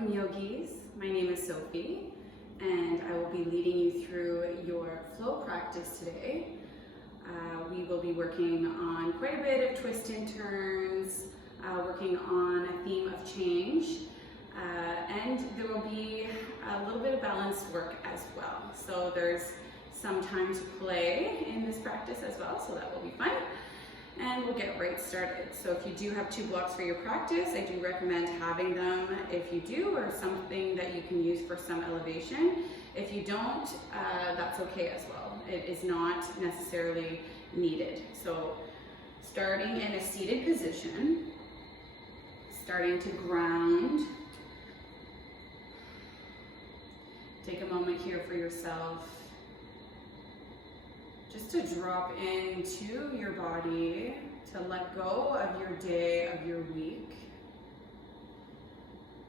Welcome yogis, my name is Sophie and I will be leading you through your flow practice today. We will be working on quite a bit of twists and turns, working on a theme of change, and there will be a little bit of balance work as well. So there's some time to play in this practice as well, so that will be fun. And we'll get right started. So if you do have 2 blocks for your practice, I do recommend having them if you do, or something that you can use for some elevation. If you don't, that's okay as well. It is not necessarily needed. So starting in a seated position, starting to ground. Take a moment here for yourself, just to drop into your body, to let go of your day, of your week.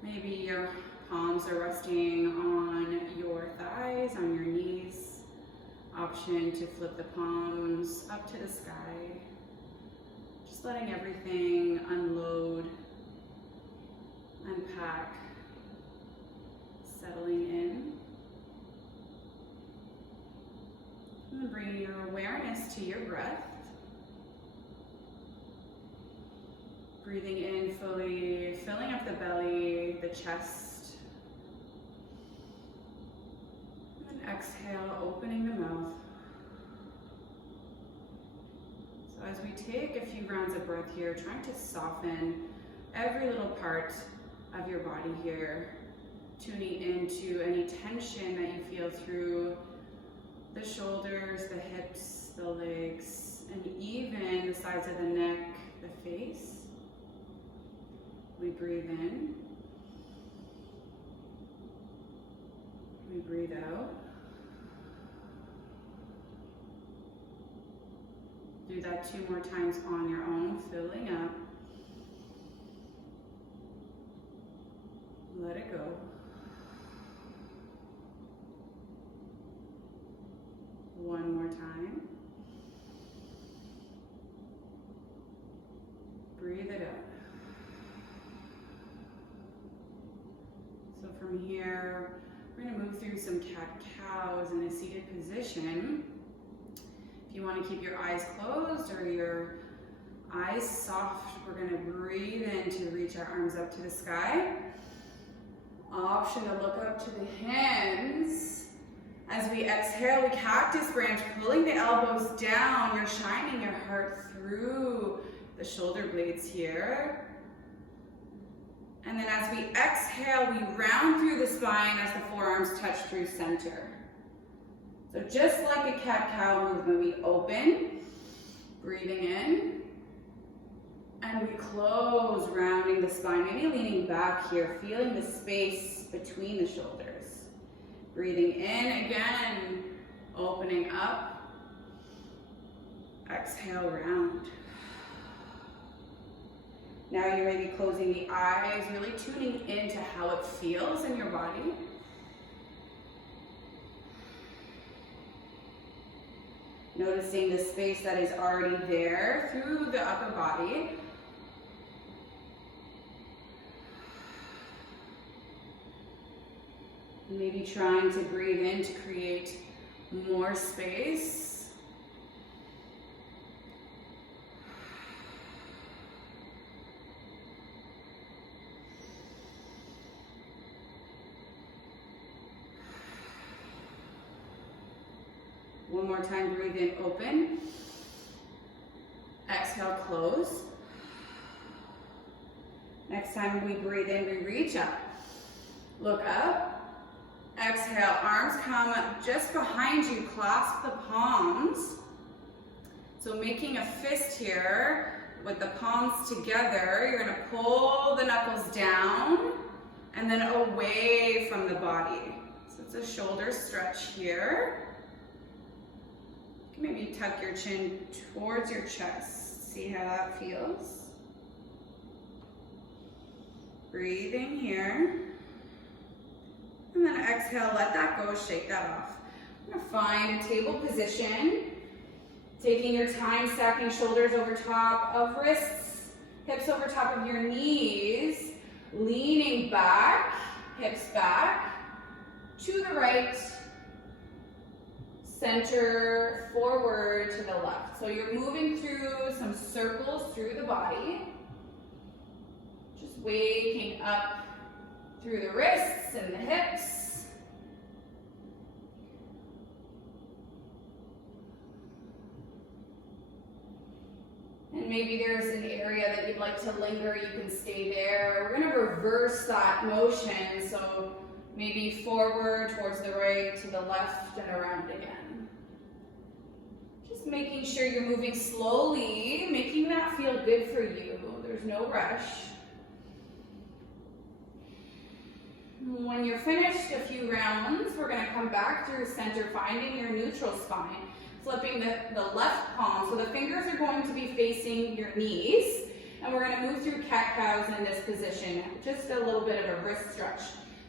Maybe your palms are resting on your thighs, on your knees. Option to flip the palms up to the sky. Just letting everything unload, unpack, settling in. And bringing your awareness to your breath. Breathing in fully, filling up the belly, the chest. And exhale, opening the mouth. So as we take a few rounds of breath here, trying to soften every little part of your body here, tuning into any tension that you feel through the shoulders, the hips, the legs, and even the sides of the neck, the face. We breathe in. We breathe out. Do that 2 more times on your own, filling up. Let it go. One more time. Breathe it out. So from here, we're going to move through some cat-cows in a seated position. If you want to keep your eyes closed or your eyes soft, we're going to breathe in to reach our arms up to the sky. Option to look up to the hands. As we exhale, we cactus branch, pulling the elbows down. You're shining your heart through the shoulder blades here. And then as we exhale, we round through the spine as the forearms touch through center. So just like a cat-cow movement, we open, breathing in, and we close, rounding the spine, maybe leaning back here, feeling the space between the shoulders. Breathing in again, opening up, exhale, round. Now you may be closing the eyes, really tuning into how it feels in your body. Noticing the space that is already there through the upper body. Maybe trying to breathe in to create more space. One more time, breathe in, open. Exhale, close. Next time we breathe in, we reach up. Look up. Exhale, arms come just behind you, clasp the palms. So making a fist here with the palms together, you're gonna pull the knuckles down and then away from the body. So it's a shoulder stretch here. You can maybe tuck your chin towards your chest. See how that feels? Breathing here. And then exhale, let that go, shake that off. I'm gonna find a table position. Taking your time, stacking shoulders over top of wrists, hips over top of your knees, leaning back, hips back, to the right, center, forward, to the left. So you're moving through some circles through the body, just waking up through the wrists and the hips. And maybe there's an area that you'd like to linger, you can stay there. We're going to reverse that motion, so maybe forward towards the right, to the left, and around again. Just making sure you're moving slowly, making that feel good for you. There's no rush. When you're finished a few rounds, we're going to come back through center, finding your neutral spine. Flipping the left palm, so the fingers are going to be facing your knees, and we're going to move through cat-cows in this position, just a little bit of a wrist stretch.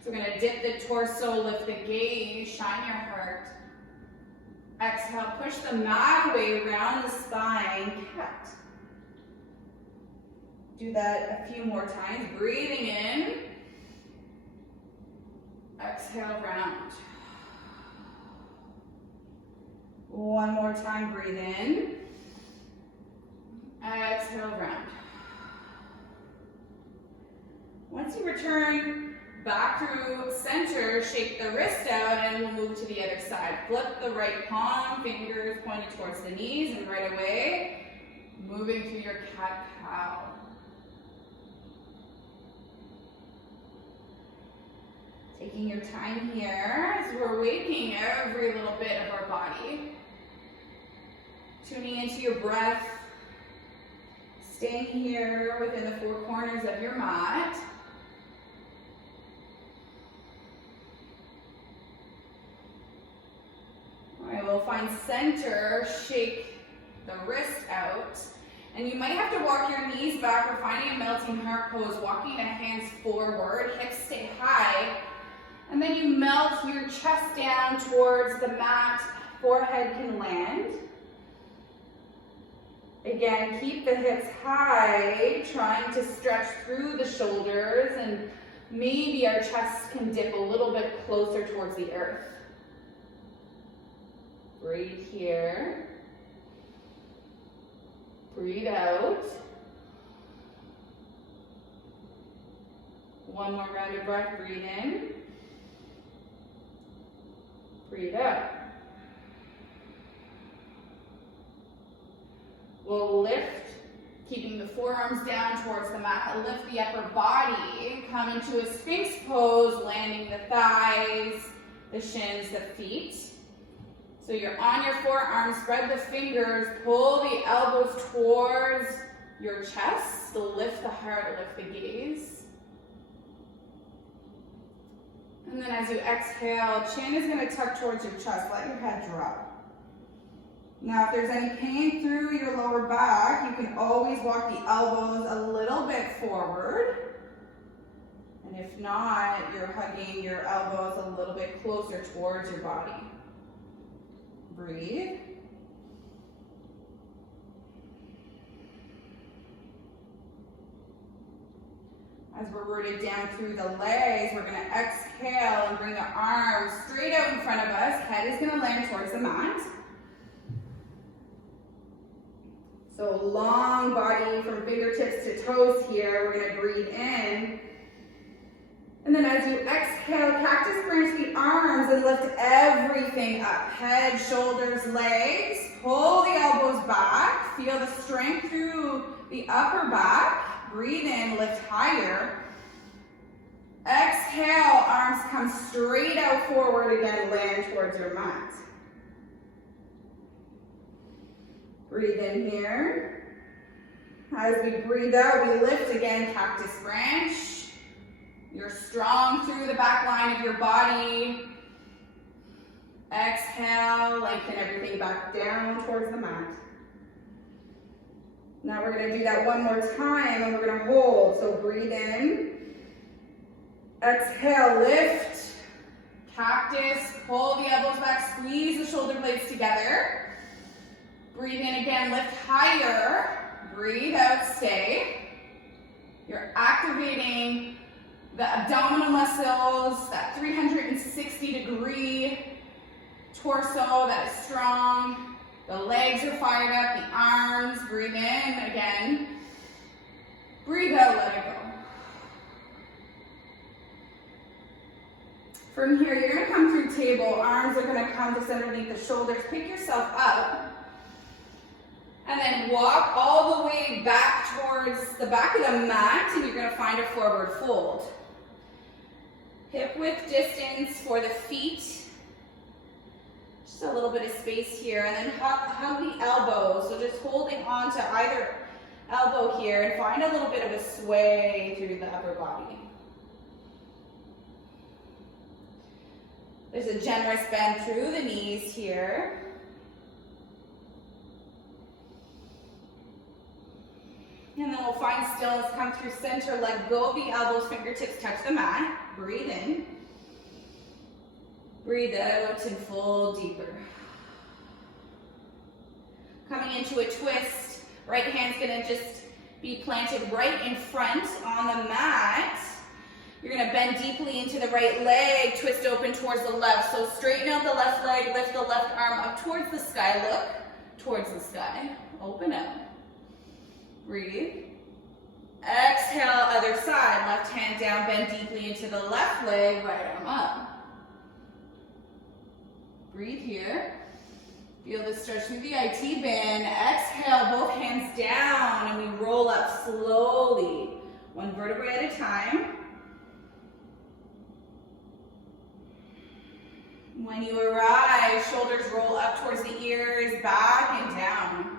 So we're going to dip the torso, lift the gaze, shine your heart. Exhale, push the mat away around the spine, cat. Do that a few more times, breathing in. Exhale, round. One more time, breathe in. Exhale, round. Once you return back through center, shake the wrist out and we'll move to the other side. Flip the right palm, fingers pointed towards the knees, and right away, moving through your cat-cow. Taking your time here as we're waking every little bit of our body. Tuning into your breath, staying here within the four corners of your mat. All right, we'll find center, shake the wrist out. And you might have to walk your knees back. We're finding a melting heart pose, walking the hands forward, hips stay high. And then you melt your chest down towards the mat, forehead can land. Again, keep the hips high, trying to stretch through the shoulders, and maybe our chest can dip a little bit closer towards the earth. Breathe here. Breathe out. One more round of breath, breathe in. Breathe out. We'll lift, keeping the forearms down towards the mat. Lift the upper body, come into a Sphinx pose, landing the thighs, the shins, the feet. So you're on your forearms, spread the fingers, pull the elbows towards your chest, lift the heart, lift the gaze. And then as you exhale, chin is going to tuck towards your chest, let your head drop. Now, if there's any pain through your lower back, you can always walk the elbows a little bit forward. And if not, you're hugging your elbows a little bit closer towards your body. Breathe. As we're rooted down through the legs, we're going to exhale and bring the arms straight out in front of us. Head is going to land towards the mat. So long body from fingertips to toes here. We're going to breathe in. And then as you exhale, cactus branch the arms and lift everything up. Head, shoulders, legs. Pull the elbows back. Feel the strength through the upper back. Breathe in, lift higher. Exhale, arms come straight out forward again, land towards your mat. Breathe in here. As we breathe out, we lift again, cactus branch. You're strong through the back line of your body. Exhale, lengthen everything back down towards the mat. Now we're going to do that one more time and we're going to hold. So breathe in. Exhale, lift. Cactus, pull the elbows back, squeeze the shoulder blades together. Breathe in again, lift higher. Breathe out, stay. You're activating the abdominal muscles, that 360-degree torso that is strong. The legs are fired up, the arms, breathe in again. Breathe out, let it go. From here, you're gonna come through table, arms are gonna come just underneath the shoulders, pick yourself up, and then walk all the way back towards the back of the mat, and you're gonna find a forward fold. Hip width distance for the feet. Just a little bit of space here, and then hug the elbows. So just holding on to either elbow here and find a little bit of a sway through the upper body. There's a generous bend through the knees here. And then we'll find stillness, come through center, let go of the elbows, fingertips touch the mat. Breathe in. Breathe out and fold deeper. Coming into a twist, right hand's gonna just be planted right in front on the mat. You're gonna bend deeply into the right leg, twist open towards the left. So straighten out the left leg, lift the left arm up towards the sky, look towards the sky. Open up. Breathe. Exhale, other side. Left hand down, bend deeply into the left leg, right arm up. Breathe here. Feel the stretch through the IT band. Exhale, both hands down, and we roll up slowly. One vertebrae at a time. When you arrive, shoulders roll up towards the ears, back and down.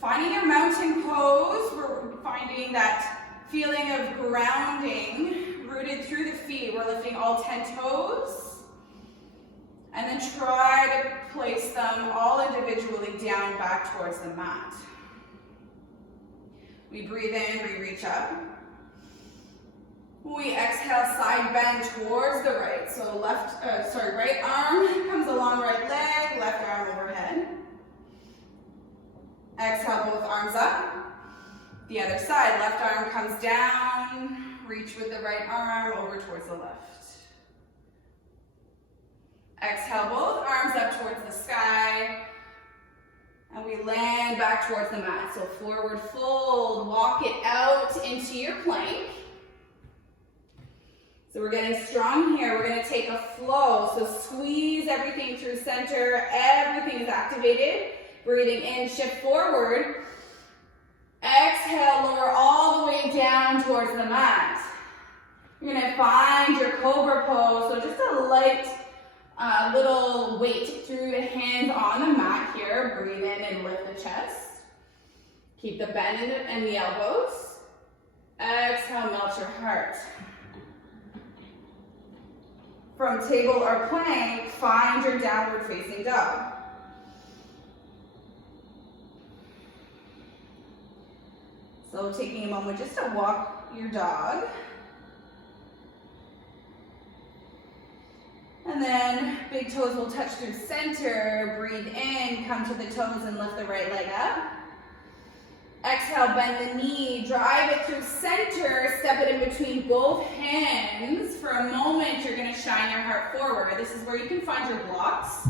Finding your mountain pose, we're finding that feeling of grounding, rooted through the feet. We're lifting all 10 toes. And then try to place them all individually down back towards the mat. We breathe in, we reach up. We exhale, side bend towards the right. So right arm comes along right leg, left arm overhead. Exhale, both arms up. The other side, left arm comes down. Reach with the right arm over towards the left. Exhale, both arms up towards the sky. And we land back towards the mat. So forward fold, walk it out into your plank. So we're getting strong here. We're gonna take a flow. So squeeze everything through center. Everything is activated. Breathing in, shift forward. Exhale, lower all the way down towards the mat. You're gonna find your cobra pose. So just a light little weight through the hands on the mat here. Breathe in and lift the chest. Keep the bend in the elbows. Exhale, melt your heart. From table or plank, find your downward facing dog. So taking a moment just to walk your dog. And then big toes will touch through center. Breathe in, come to the toes and lift the right leg up. Exhale, bend the knee, drive it through center, step it in between both hands. For a moment, you're gonna shine your heart forward. This is where you can find your blocks.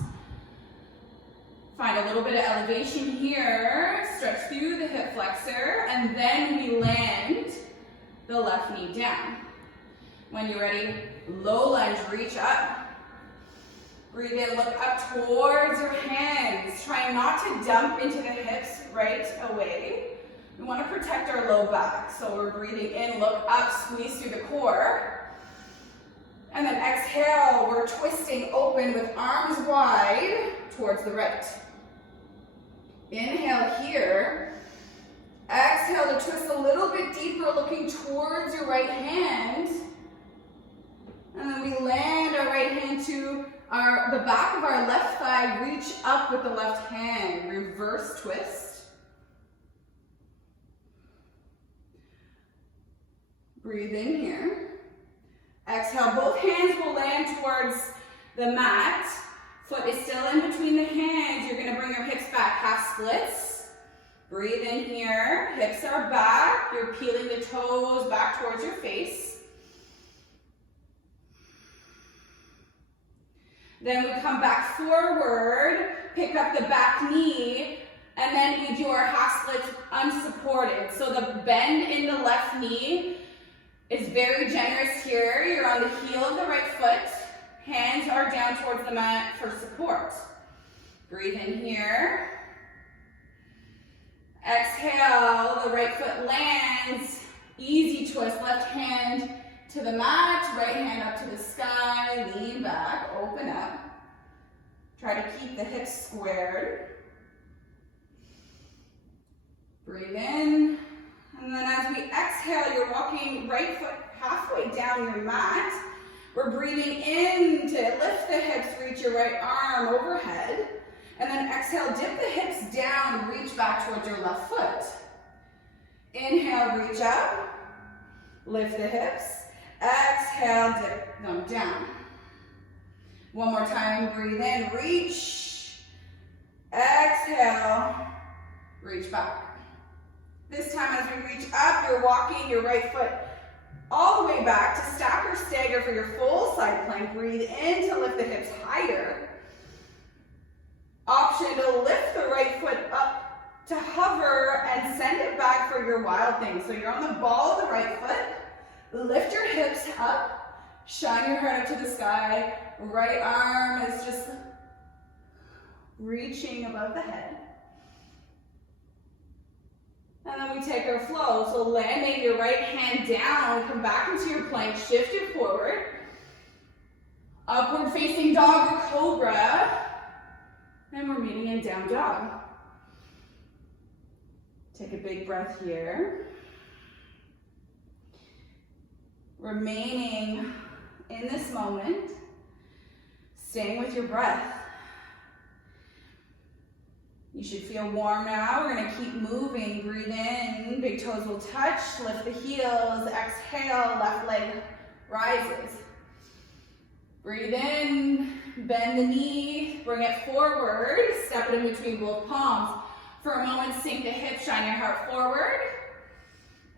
Find a little bit of elevation here, stretch through the hip flexor, and then we land the left knee down. When you're ready, low lunge, reach up. Breathe in, look up towards your hands. Try not to dump into the hips right away. We want to protect our low back. So we're breathing in, look up, squeeze through the core. And then exhale, we're twisting open with arms wide towards the right. Inhale here. Exhale to twist a little bit deeper, looking towards your right hand. And then we land our right hand to the back of our left thigh, reach up with the left hand, reverse twist. Breathe in here. Exhale, both hands will land towards the mat. Foot is still in between the hands. You're gonna bring your hips back, half splits. Breathe in here, hips are back. You're peeling the toes back towards your face. Then we come back forward, pick up the back knee, and then we do our half splits unsupported. So the bend in the left knee is very generous here. You're on the heel of the right foot. Hands are down towards the mat for support. Breathe in here. Exhale, the right foot lands. Easy twist, left hand to the mat, right hand up to the sky. Lean back, open up. Try to keep the hips squared. Breathe in. And then as we exhale, you're walking right foot halfway down your mat. We're breathing in to lift the hips, reach your right arm overhead. And then exhale, dip the hips down, reach back towards your left foot. Inhale, reach up. Lift the hips. Exhale, dip them down. One more time, breathe in, reach. Exhale, reach back. This time as we reach up, you're walking your right foot all the way back to stack or stagger for your full side plank. Breathe in to lift the hips higher. Option to lift the right foot up to hover and send it back for your wild thing. So you're on the ball of the right foot. Lift your hips up. Shine your heart up to the sky. Right arm is just reaching above the head. And then we take our flow. So landing your right hand down, come back into your plank, shift it forward. Upward facing dog or cobra. And we're meeting in down dog. Take a big breath here. Remaining in this moment, staying with your breath. You should feel warm now. We're gonna keep moving. Breathe in, big toes will touch, lift the heels, exhale, left leg rises. Breathe in, bend the knee, bring it forward, step it in between both palms. For a moment, sink the hips, shine your heart forward.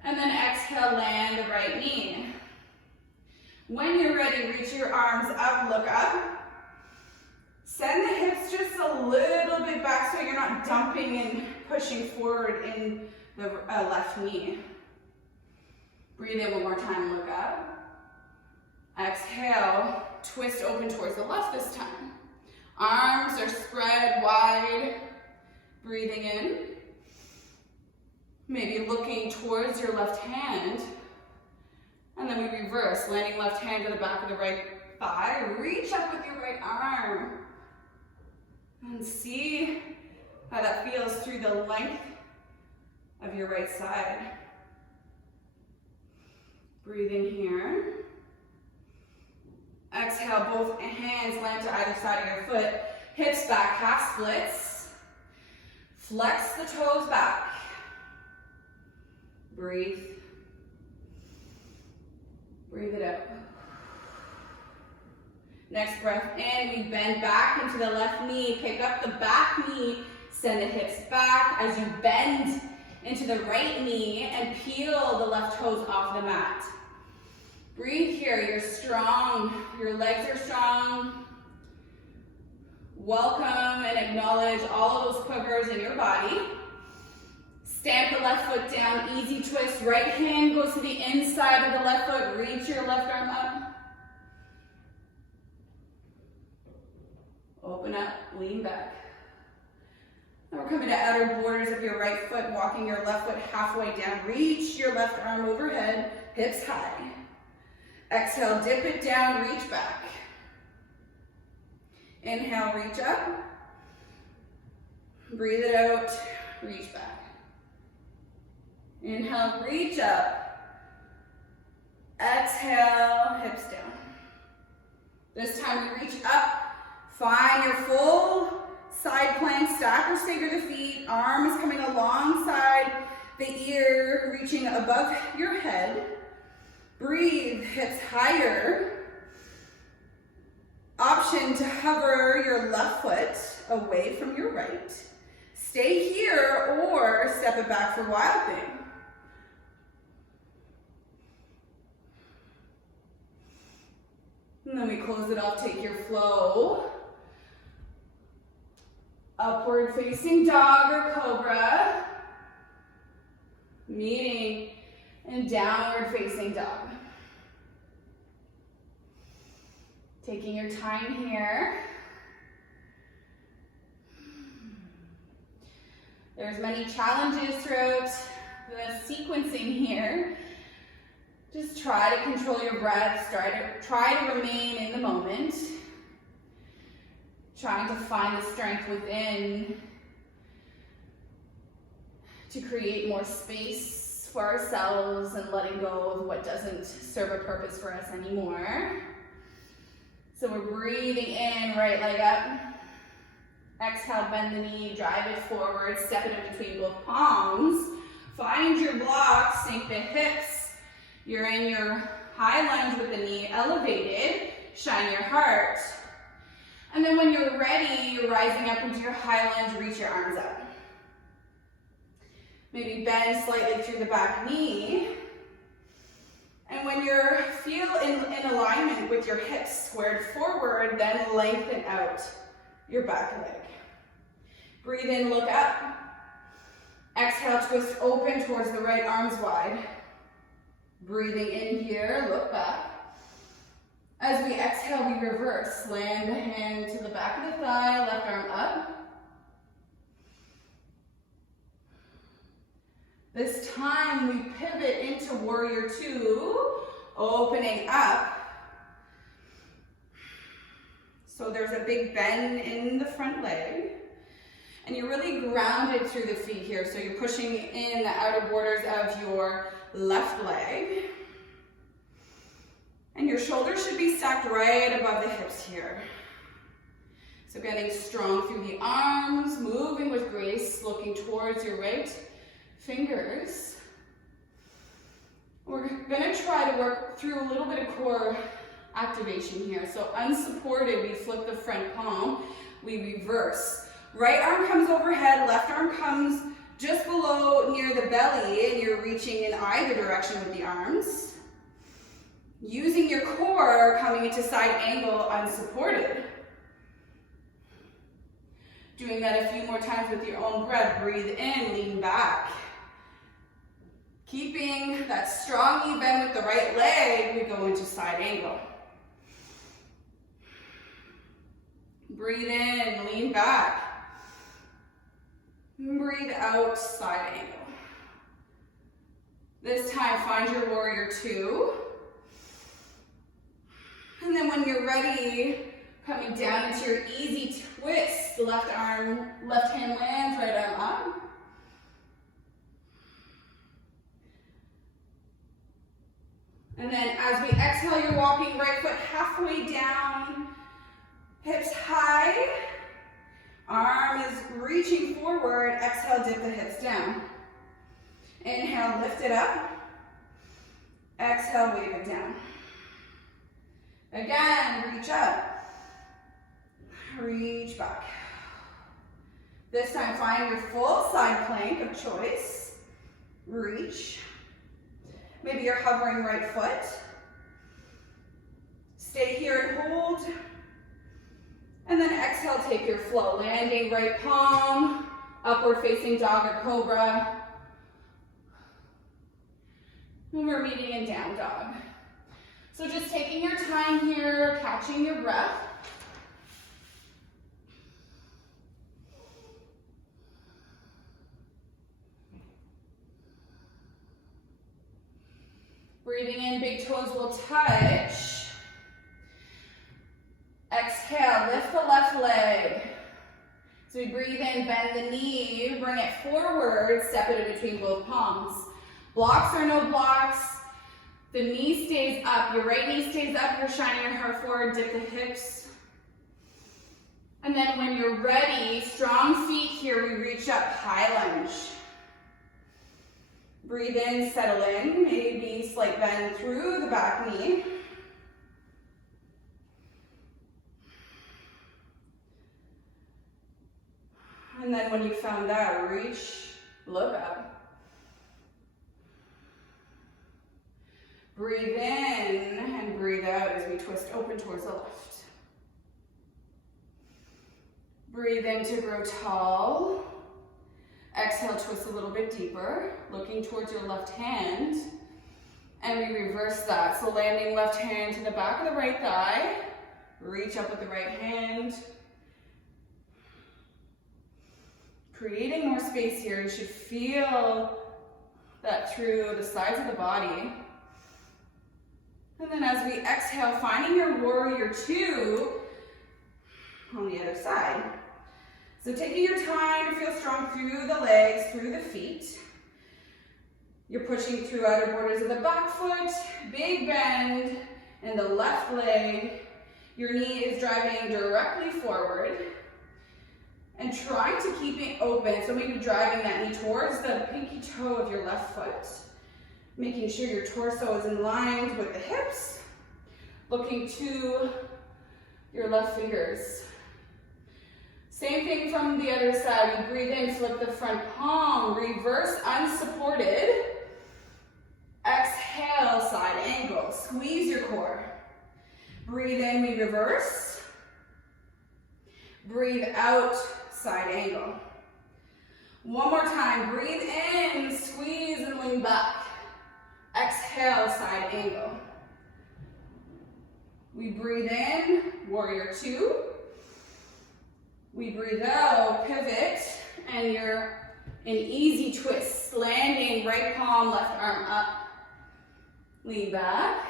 And then exhale, land the right knee. When you're ready, reach your arms up, look up. Send the hips just a little bit back so you're not dumping and pushing forward in the left knee. Breathe in one more time, look up. Exhale, twist open towards the left this time. Arms are spread wide. Breathing in. Maybe looking towards your left hand. And then we reverse, landing left hand to the back of the right thigh. Reach up with your right arm. And see how that feels through the length of your right side. Breathe in here. Exhale, both hands land to either side of your foot. Hips back, half splits. Flex the toes back. Breathe. Breathe it out. Next breath in, we bend back into the left knee. Pick up the back knee. Send the hips back as you bend into the right knee and peel the left toes off the mat. Breathe here, you're strong, your legs are strong. Welcome and acknowledge all of those quivers in your body. Stamp the left foot down, easy twist. Right hand goes to the inside of the left foot. Reach your left arm up. Open up, lean back. Now we're coming to outer borders of your right foot, walking your left foot halfway down. Reach your left arm overhead, hips high. Exhale, dip it down, reach back. Inhale, reach up. Breathe it out, reach back. Inhale, reach up. Exhale, hips down. This time we reach up. Find your full side plank, stack or stagger the feet. Arms coming alongside the ear, reaching above your head. Breathe, hips higher. Option to hover your left foot away from your right. Stay here or step it back for wild thing. And then we close it off, take your flow. Upward facing dog or cobra. Meeting in downward facing dog. Taking your time here. There's many challenges throughout the sequencing here. Just try to control your breath, try to remain in the moment. Trying to find the strength within to create more space for ourselves and letting go of what doesn't serve a purpose for us anymore. So we're breathing in, right leg up. Exhale, bend the knee, drive it forward, step it in between both palms. Find your blocks, sink the hips. You're in your high lunge with the knee elevated. Shine your heart. And then when you're ready, you're rising up into your high lunge, reach your arms up. Maybe bend slightly through the back knee. And when you feel in alignment with your hips squared forward, then lengthen out your back leg. Breathe in, look up. Exhale, twist open towards the right, arms wide. Breathing in here, look back. As we exhale, we reverse. Land the hand to the back of the thigh, left arm up. This time we pivot into warrior two, opening up. So there's a big bend in the front leg. And you're really grounded through the feet here. So you're pushing in the outer borders of your left leg. And your shoulders should be stacked right above the hips here. So getting strong through the arms, moving with grace, looking towards your right fingers. We're gonna try to work through a little bit of core activation here. So unsupported, we flip the front palm, we reverse. Right arm comes overhead, left arm comes just below near the belly, and you're reaching in either direction with the arms. Using your core, coming into side angle, unsupported. Doing that a few more times with your own breath. Breathe in, lean back. Keeping that strong knee bend with the right leg, we go into side angle. Breathe in, lean back. Breathe out, side angle. This time, find your warrior two. And then when you're ready, coming down into your easy twist, left hand lands, right arm up. And then as we exhale, you're walking right foot halfway down, hips high, arm is reaching forward, exhale, dip the hips down. Inhale, lift it up. Exhale, wave it down. Again, reach up, reach back. This time, find your full side plank of choice. Reach. Maybe you're hovering right foot. Stay here and hold. And then exhale, take your flow. Landing right palm, upward facing dog or cobra. And we're meeting in down dog. So just taking your time here, catching your breath. Breathing in, big toes will touch. Exhale, lift the left leg. So we breathe in, bend the knee, bring it forward, step it in between both palms. Blocks or no blocks. The knee stays up, your right knee stays up, you're shining your heart forward, dip the hips. And then when you're ready, strong feet here, we reach up, high lunge. Breathe in, settle in, maybe slight bend through the back knee. And then when you found that, reach, look up. Breathe in and breathe out as we twist open towards the left. Breathe in to grow tall. Exhale, twist a little bit deeper, looking towards your left hand. And we reverse that. So landing left hand to the back of the right thigh. Reach up with the right hand. Creating more space here. You should feel that through the sides of the body. And then as we exhale, finding your warrior two on the other side. So taking your time to feel strong through the legs, through the feet. You're pushing through outer borders of the back foot, big bend in the left leg. Your knee is driving directly forward. And trying to keep it open, so maybe driving that knee towards the pinky toe of your left foot. Making sure your torso is in line with the hips. Looking to your left fingers. Same thing from the other side. You breathe in, flip the front palm, reverse unsupported. Exhale, side angle. Squeeze your core. Breathe in, we reverse. Breathe out, side angle. One more time. Breathe in, squeeze and lean back. Exhale, side angle. We breathe in, warrior two. We breathe out, pivot, and you're in easy twists. Landing, right palm, left arm up. Lean back.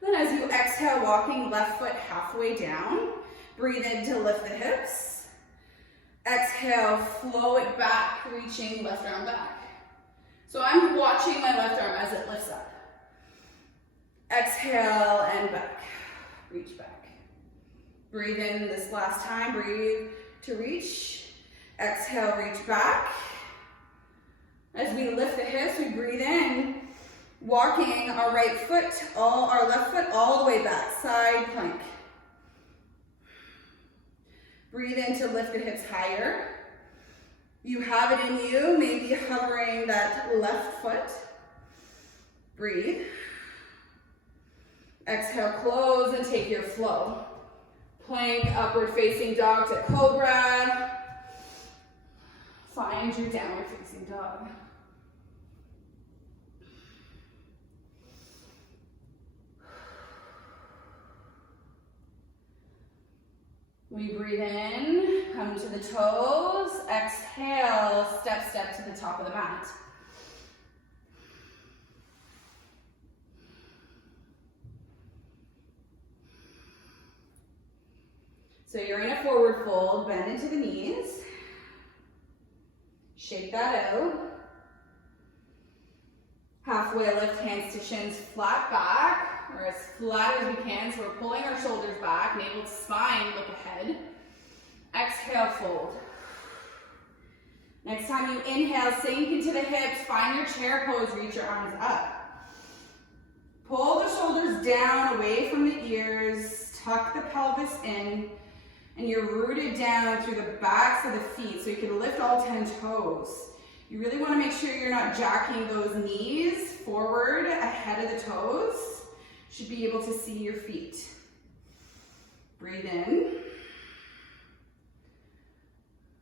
Then as you exhale, walking left foot halfway down. Breathe in to lift the hips. Exhale, flow it back, reaching left arm back. So I'm watching my left arm as it lifts up. Exhale and back, reach back. Breathe in this last time, breathe to reach. Exhale, reach back. As we lift the hips, we breathe in, walking our right foot, our left foot all the way back, side plank. Breathe in to lift the hips higher. You have it in you, maybe hovering that left foot. Breathe. Exhale, close and take your flow. Plank, upward facing dog to cobra. Find your downward facing dog. We breathe in, come to the toes, exhale, step to the top of the mat. So you're in a forward fold, bend into the knees. Shake that out. Halfway lift, hands to shins, flat back, or as flat as we can. So we're pulling our shoulders back, navel to spine, look ahead. Exhale, fold. Next time you inhale, sink into the hips, find your chair pose, reach your arms up. Pull the shoulders down, away from the ears, tuck the pelvis in, and you're rooted down through the backs of the feet, so you can lift all 10 toes. You really want to make sure you're not jacking those knees forward ahead of the toes. You should be able to see your feet. Breathe in.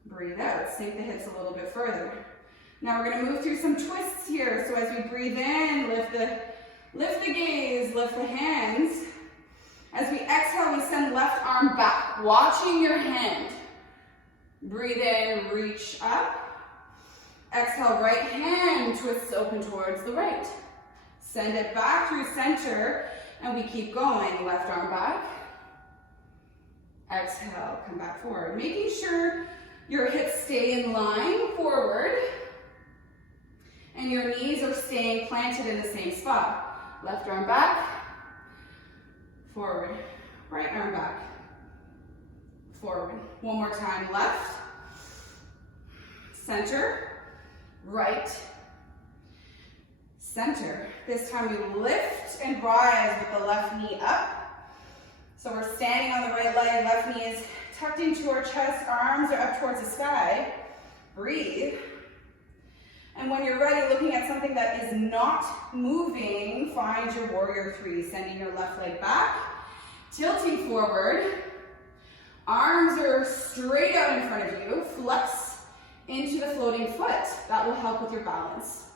Breathe out. Sink the hips a little bit further. Now we're going to move through some twists here. So as we breathe in, lift the gaze, lift the hands. As we exhale, we send left arm back, watching your hand. Breathe in, reach up. Exhale, right hand twists open towards the right. Send it back through center, and we keep going. Left arm back. Exhale, come back forward. Making sure your hips stay in line forward, and your knees are staying planted in the same spot. Left arm back, forward. Right arm back, forward. One more time, left, center, right, center. This time we lift and rise with the left knee up. So we're standing on the right leg, left knee is tucked into our chest, arms are up towards the sky. Breathe. And when you're ready, looking at something that is not moving, find your warrior three, sending your left leg back, tilting forward, Arms are straight out in front of you. Flex into the floating foot. That will help with your balance.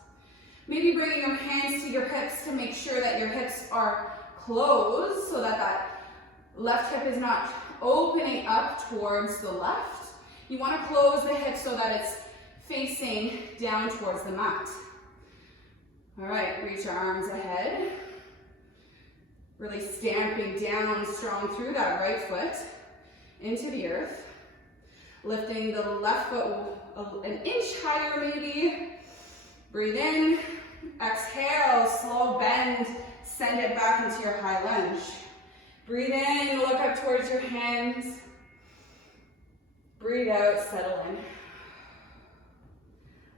Maybe bringing your hands to your hips to make sure that your hips are closed so that that left hip is not opening up towards the left. You want to close the hips so that it's facing down towards the mat. All right, reach your arms ahead. Really stamping down strong through that right foot into the earth. Lifting the left foot an inch higher maybe. Breathe in. Exhale, slow bend. Send it back into your high lunge. Breathe in, look up towards your hands. Breathe out, settle in.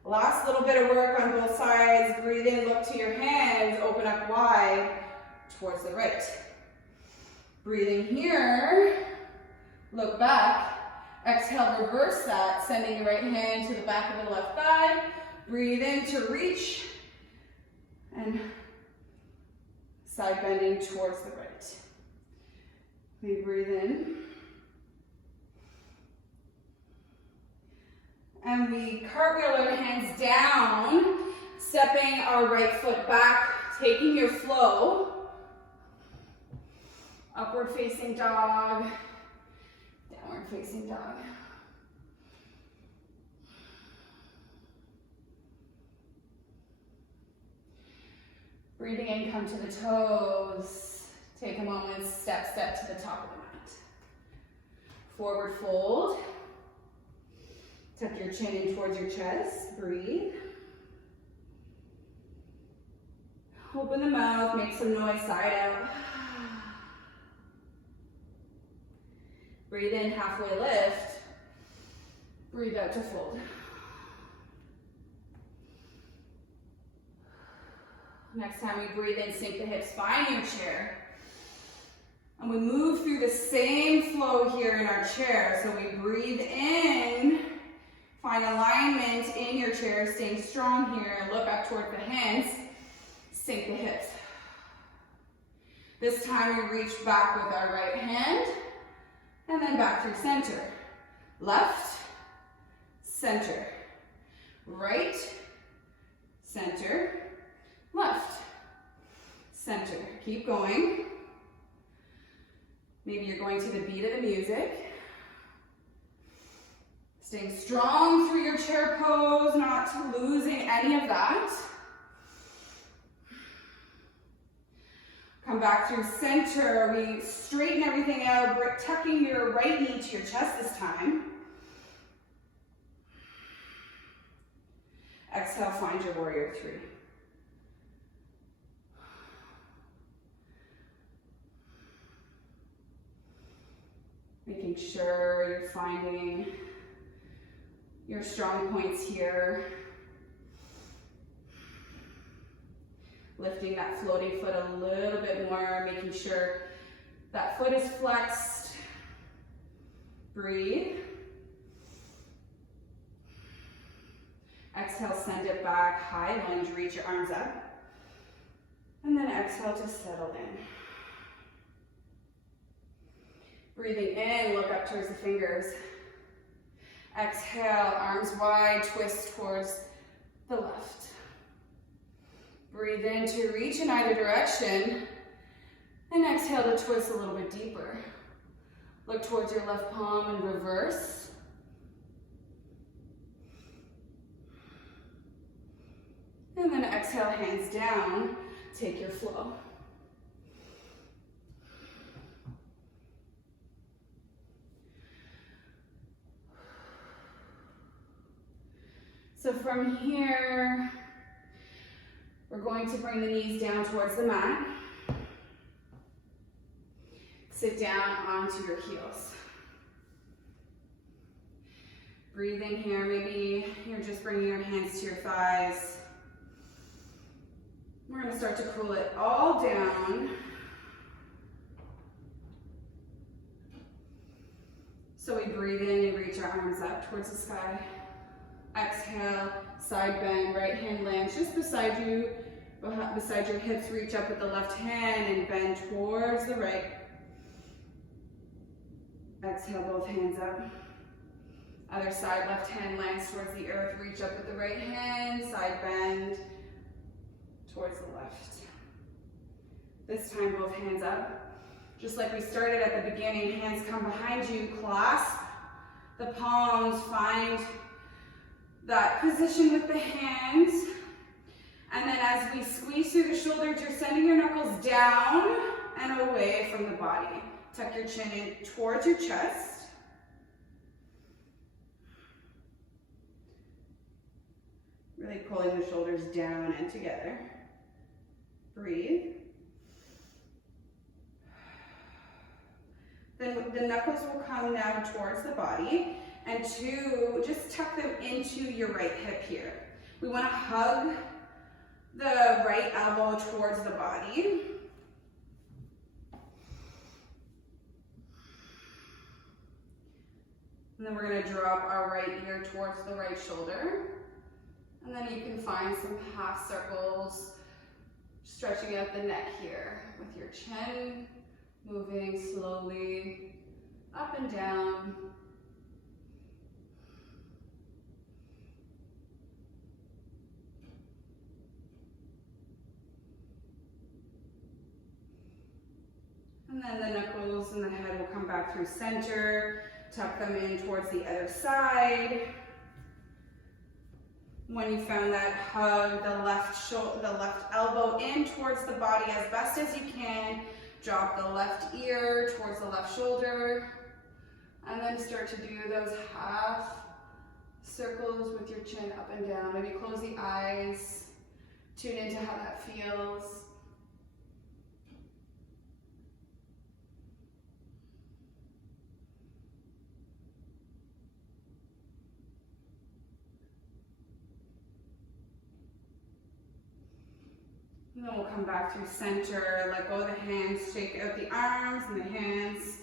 Last little bit of work on both sides. Breathe in, look to your hands, open up wide towards the right. Breathing here, look back. Exhale, reverse that, sending your right hand to the back of the left thigh. Breathe in to reach, and side bending towards the right. We breathe in. And we cartwheel our hands down, stepping our right foot back, taking your flow. Upward facing dog, downward facing dog. Breathing in, come to the toes. Take a moment, step to the top of the mat. Forward fold. Tuck your chin in towards your chest. Breathe. Open the mouth, make some noise, side out. Breathe in, halfway lift. Breathe out to fold. Next time we breathe in, sink the hips, find your chair. And we move through the same flow here in our chair. So we breathe in, find alignment in your chair, staying strong here. Look up toward the hands, sink the hips. This time we reach back with our right hand, and then back through center. Left, center. Right, center. Left, center. Keep going. Maybe you're going to the beat of the music. Staying strong through your chair pose, not losing any of that. Come back through center. We straighten everything out, tucking your right knee to your chest this time. Exhale, find your warrior three. Making sure you're finding your strong points here. Lifting that floating foot a little bit more, making sure that foot is flexed. Breathe. Exhale, send it back, high lunge, reach your arms up. And then exhale to settle in. Breathing in, look up towards the fingers. Exhale, arms wide, twist towards the left. Breathe in to reach in either direction. And exhale to twist a little bit deeper. Look towards your left palm and reverse. And then exhale, hands down, take your flow. So from here, we're going to bring the knees down towards the mat. Sit down onto your heels. Breathe in here, maybe you're just bringing your hands to your thighs. We're going to start to cool it all down. So we breathe in and reach our arms up towards the sky. Exhale, side bend, right hand lands just beside you, beside your hips. Reach up with the left hand and bend towards the right. Exhale, both hands up. Other side, left hand lands towards the earth. Reach up with the right hand, side bend towards the left. This time, both hands up. Just like we started at the beginning, hands come behind you, clasp the palms, find that position with the hands. And then as we squeeze through the shoulders, you're sending your knuckles down and away from the body. Tuck your chin in towards your chest. Really pulling the shoulders down and together. Breathe. Then the knuckles will come now towards the body, and just tuck them into your right hip here. We want to hug the right elbow towards the body. And then we're going to drop our right ear towards the right shoulder. And then you can find some half circles, stretching out the neck here with your chin moving slowly up and down. And then the knuckles and the head will come back through center. Tuck them in towards the other side. When you found that, hug the left elbow in towards the body as best as you can. Drop the left ear towards the left shoulder. And then start to do those half circles with your chin up and down. Maybe close the eyes. Tune into how that feels. And then we'll come back through center, let go of the hands, shake out the arms and the hands.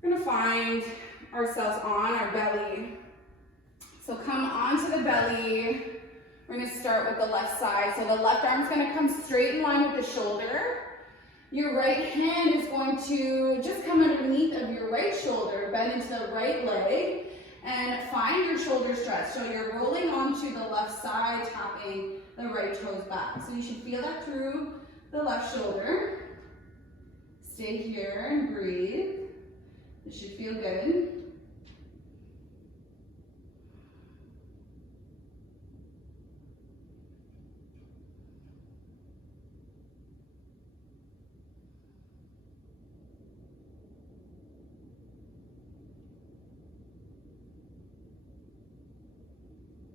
We're gonna find ourselves on our belly. So come onto the belly. We're gonna start with the left side. So the left arm's gonna come straight in line with the shoulder. Your right hand is going to just come underneath of your right shoulder, bend into the right leg, and find your shoulder stretch. So you're rolling onto the left side, tapping the right toes back. So you should feel that through the left shoulder. Stay here and breathe. This should feel good.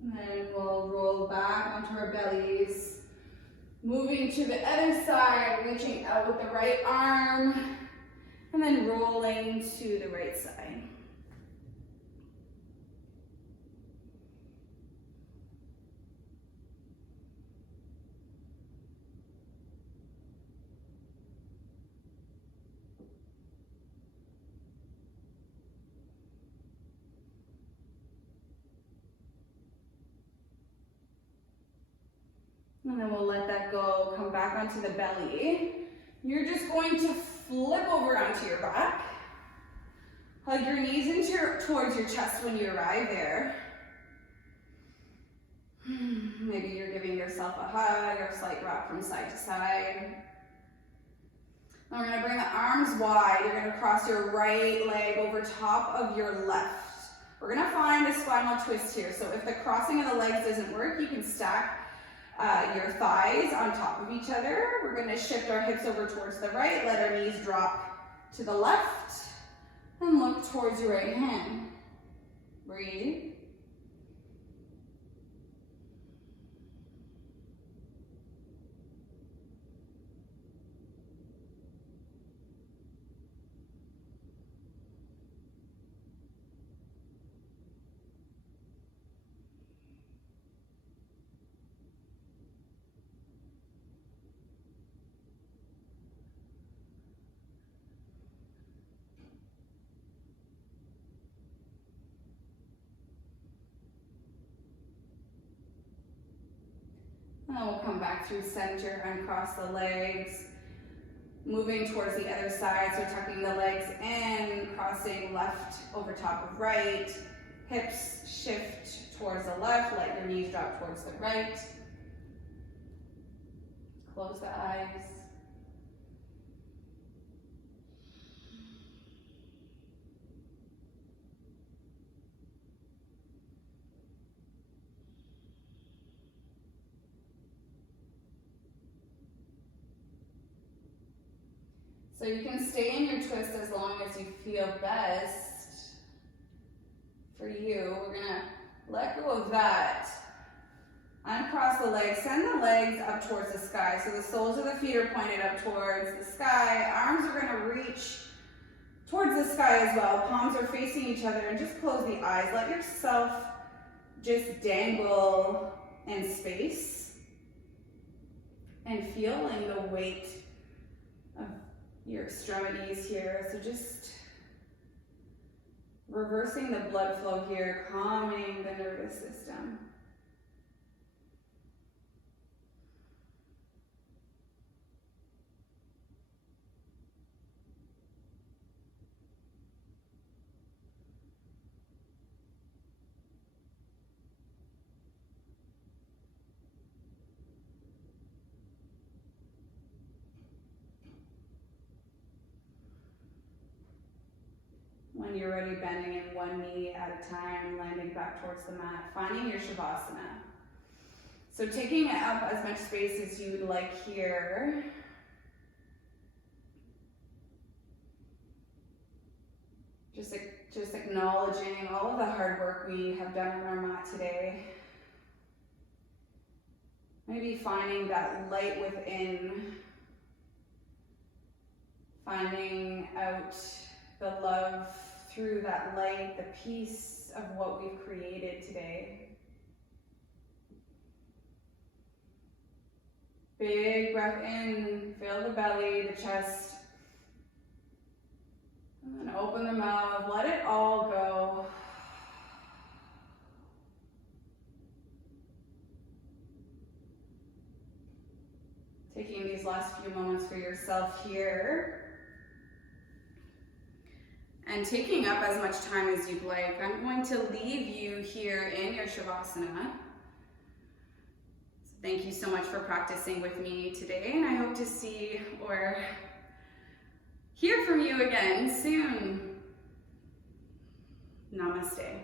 And then we'll roll back onto our bellies. Moving to the other side, reaching out with the right arm, and then rolling to the right side. And then we'll let that go, come back onto the belly. You're just going to flip over onto your back. Hug your knees towards your chest when you arrive there. Maybe you're giving yourself a hug or a slight rock from side to side. Now we're gonna bring the arms wide. You're gonna cross your right leg over top of your left. We're gonna find a spinal twist here. So if the crossing of the legs doesn't work, you can stack your thighs on top of each other. We're going to shift our hips over towards the right, let our knees drop to the left, and look towards your right hand. Breathe. And then we'll come back through center, uncross the legs. Moving towards the other side, so tucking the legs in, crossing left over top of right. Hips shift towards the left, let your knees drop towards the right. Close the eyes. So you can stay in your twist as long as you feel best for you. We're gonna let go of that. Uncross the legs, send the legs up towards the sky. So the soles of the feet are pointed up towards the sky. Arms are gonna reach towards the sky as well. Palms are facing each other, and just close the eyes. Let yourself just dangle in space and feeling the weight of your extremities here. So just reversing the blood flow here, calming the nervous system. When you're ready, bending in one knee at a time, landing back towards the mat, finding your Shavasana. So taking up as much space as you would like here. Just acknowledging all of the hard work we have done on our mat today. Maybe finding that light within, finding out the love through that light, the peace of what we've created today. Big breath in, fill the belly, the chest, and then open the mouth, let it all go. Taking these last few moments for yourself here. And taking up as much time as you'd like. I'm going to leave you here in your Shavasana. So thank you so much for practicing with me today, and I hope to see or hear from you again soon. Namaste.